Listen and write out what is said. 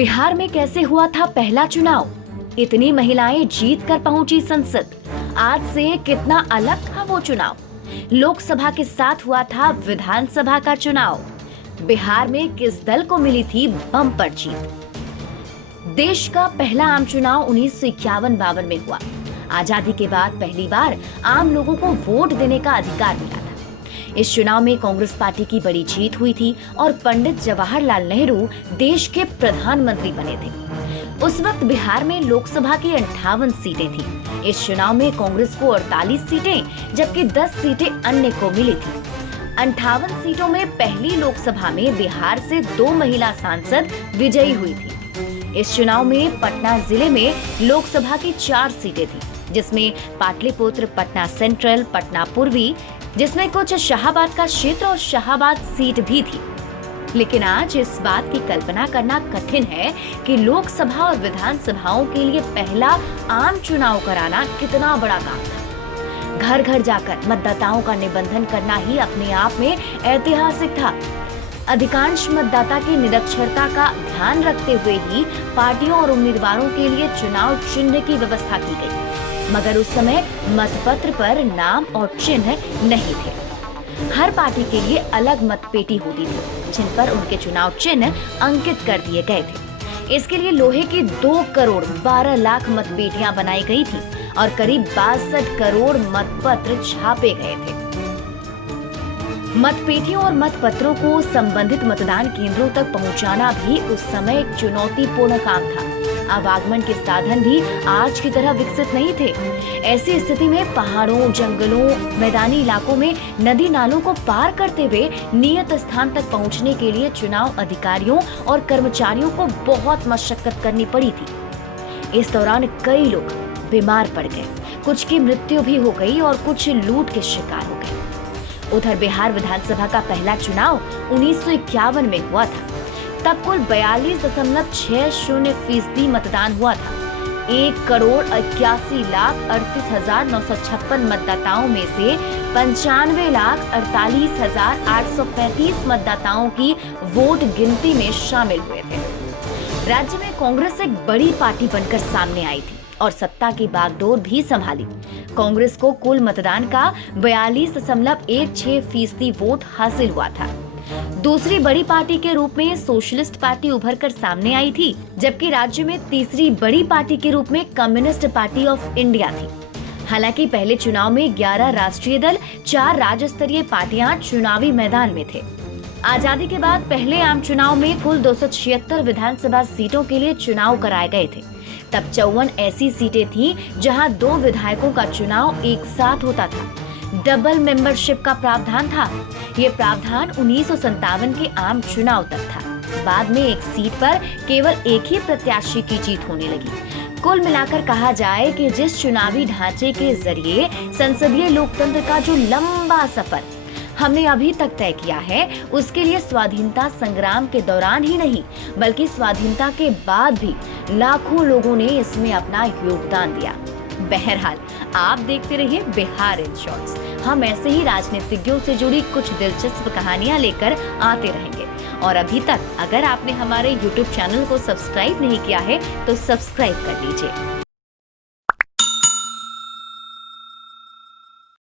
बिहार में कैसे हुआ था पहला चुनाव? इतनी महिलाएं जीत कर पहुंची संसद। आज से कितना अलग था वो चुनाव? लोकसभा के साथ हुआ था विधानसभा का चुनाव। बिहार में किस दल को मिली थी बम्पर जीत? देश का पहला आम चुनाव 1951-52 में हुआ। आजादी के बाद पहली बार आम लोगों को वोट देने का अधिकार मिला था। इस चुनाव में कांग्रेस पार्टी की बड़ी जीत हुई थी और पंडित जवाहरलाल नेहरू देश के प्रधानमंत्री बने थे। उस वक्त बिहार में लोकसभा की 58 सीटें थी। इस चुनाव में कांग्रेस को 48 सीटें जबकि 10 सीटें अन्य को मिली थी। 58 सीटों में पहली लोकसभा में बिहार से 2 महिला सांसद विजयी हुई थी। इस चुनाव में पटना जिले में लोकसभा की 4 सीटें थी, जिसमें पाटलिपुत्र, पटना सेंट्रल, पटना पूर्वी, जिसमें कुछ शाहाबाद का क्षेत्र और शाहाबाद सीट भी थी। लेकिन आज इस बात की कल्पना करना कठिन है कि लोकसभा और विधानसभाओं के लिए पहला आम चुनाव कराना कितना बड़ा काम था। घर घर जाकर मतदाताओं का निबंधन करना ही अपने आप में ऐतिहासिक था। अधिकांश मतदाता की निरक्षरता का ध्यान रखते हुए ही पार्टियों और उम्मीदवारों के लिए चुनाव चिन्ह की व्यवस्था की गई, मगर उस समय मतपत्र पर नाम और चिन्ह नहीं थे। हर पार्टी के लिए अलग मतपेटी होती थी, जिन पर उनके चुनाव चिन्ह अंकित कर दिए गए थे। इसके लिए लोहे की 2 करोड़ 12 लाख मतपेटियां बनाई गई थी और करीब 62 करोड़ मतपत्र छापे गए थे। मतपेटियों और मतपत्रों को संबंधित मतदान केंद्रों तक पहुंचाना भी उस समय एक चुनौतीपूर्ण काम था। आवागमन के साधन भी आज की तरह विकसित नहीं थे। ऐसी स्थिति में पहाड़ों, जंगलों, मैदानी इलाकों में नदी नालों को पार करते हुए नियत स्थान तक पहुंचने के लिए चुनाव अधिकारियों और कर्मचारियों को बहुत मशक्कत करनी पड़ी थी। इस दौरान कई लोग बीमार पड़ गए, कुछ की मृत्यु भी हो गई और कुछ लूट के शिकार हो गए। उधर बिहार विधानसभा का पहला चुनाव 1951 में हुआ था। तब कुल 42.60% मतदान हुआ था। 1,81,38,956 मतदाताओं में से 95,48,835 मतदाताओं की वोट गिनती में शामिल हुए थे। राज्य में कांग्रेस एक बड़ी पार्टी बनकर सामने आई थी और सत्ता की बागडोर भी संभाली। कांग्रेस को कुल मतदान का 42.16% वोट हासिल हुआ था। दूसरी बड़ी पार्टी के रूप में सोशलिस्ट पार्टी उभरकर सामने आई थी, जबकि राज्य में तीसरी बड़ी पार्टी के रूप में कम्युनिस्ट पार्टी ऑफ इंडिया थी। हालांकि पहले चुनाव में 11 राष्ट्रीय दल, 4 राज्य स्तरीय पार्टियां चुनावी मैदान में थे। आजादी के बाद पहले आम चुनाव में कुल 276 विधानसभा सीटों के लिए चुनाव कराए गए थे। तब 54 ऐसी सीटें थीं जहां 2 विधायकों का चुनाव एक साथ होता था। डबल मेंबरशिप का प्रावधान था। ये प्रावधान 1957 के आम चुनाव तक था। बाद में एक सीट पर केवल एक ही प्रत्याशी की जीत होने लगी। कुल मिलाकर कहा जाए कि जिस चुनावी ढांचे के जरिए संसदीय लोकतंत्र का जो लंबा सफर हमने अभी तक तय किया है, उसके लिए स्वाधीनता संग्राम के दौरान ही नहीं बल्कि स्वाधीनता के बाद भी लाखों लोगों ने इसमें अपना योगदान दिया। बहरहाल आप देखते रहिए बिहार इन शॉर्ट्स। हम ऐसे ही राजनीतिज्ञों से जुड़ी कुछ दिलचस्प कहानियां लेकर आते रहेंगे। और अभी तक अगर आपने हमारे YouTube चैनल को सब्सक्राइब नहीं किया है तो सब्सक्राइब कर लीजिए।